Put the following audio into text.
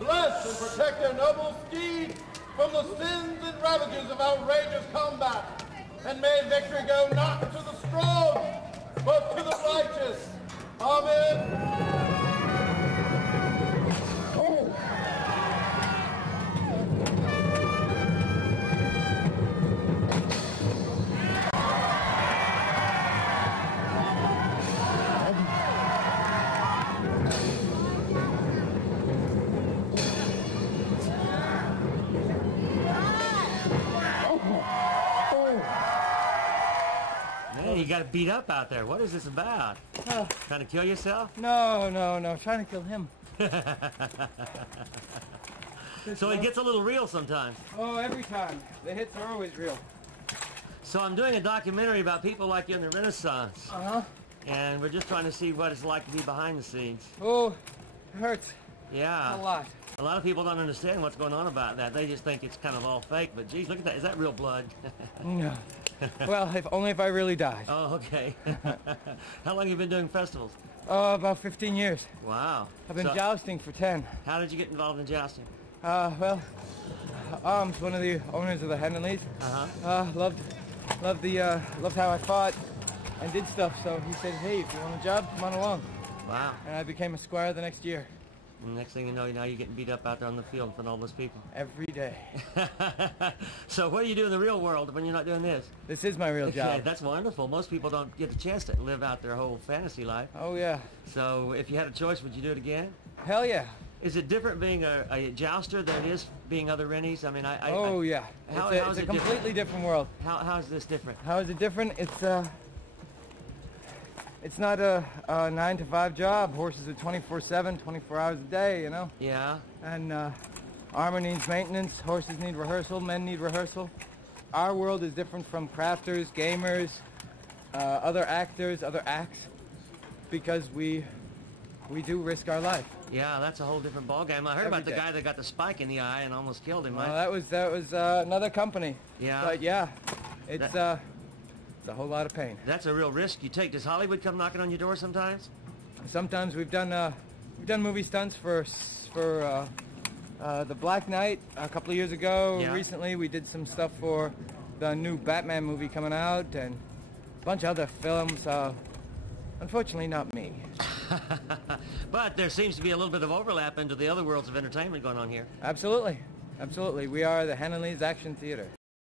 Bless and protect their noble steed from the sins and ravages of outrageous combat. And may victory go not to the strong, but to the righteous. Amen. You got beat up out there. What is this about? Trying to kill yourself? No. Trying to kill him. So it gets a little real sometimes. Oh, every time. The hits are always real. So I'm doing a documentary about people like you in the Renaissance. Uh-huh. And we're just trying to see what it's like to be behind the scenes. Oh, it hurts. Yeah. A lot. A lot of people don't understand what's going on about that. They just think it's kind of all fake. But geez, look at that. Is that real blood? No. Well, only if I really died. Oh, okay. How long have you been doing festivals? About 15 years. Wow. I've been jousting for 10. How did you get involved in jousting? Well, Arm's one of the owners of the Henleys. Loved how I fought and did stuff. So he said, hey, if you want a job, come on along. Wow. And I became a squire the next year. And next thing you know, now you're getting beat up out there on the field in front of all those people. Every day. So what do you do in the real world when you're not doing this? This is my real job. That's wonderful. Most people don't get a chance to live out their whole fantasy life. Oh, yeah. So if you had a choice, would you do it again? Hell yeah. Is it different being a jouster than it is being other Rennies? I mean, yeah. It's a completely different world. How is this different? How is it different? It's not a 9-to-5 job. Horses are 24/7, 24 hours a day, you know? Yeah. And armor needs maintenance, horses need rehearsal, men need rehearsal. Our world is different from crafters, gamers, other actors, other acts, because we do risk our life. Yeah, that's a whole different ballgame. I heard about the guy that got the spike in the eye and almost killed him. That was another company. Yeah. But yeah, it's a whole lot of pain. That's a real risk you take. Does Hollywood come knocking on your door sometimes? Sometimes we've done movie stunts for the Black Knight a couple of years ago. Yeah. Recently we did some stuff for the new Batman movie coming out and a bunch of other films. Unfortunately not me. But there seems to be a little bit of overlap into the other worlds of entertainment going on here. Absolutely. We are the Henleys Action Theater.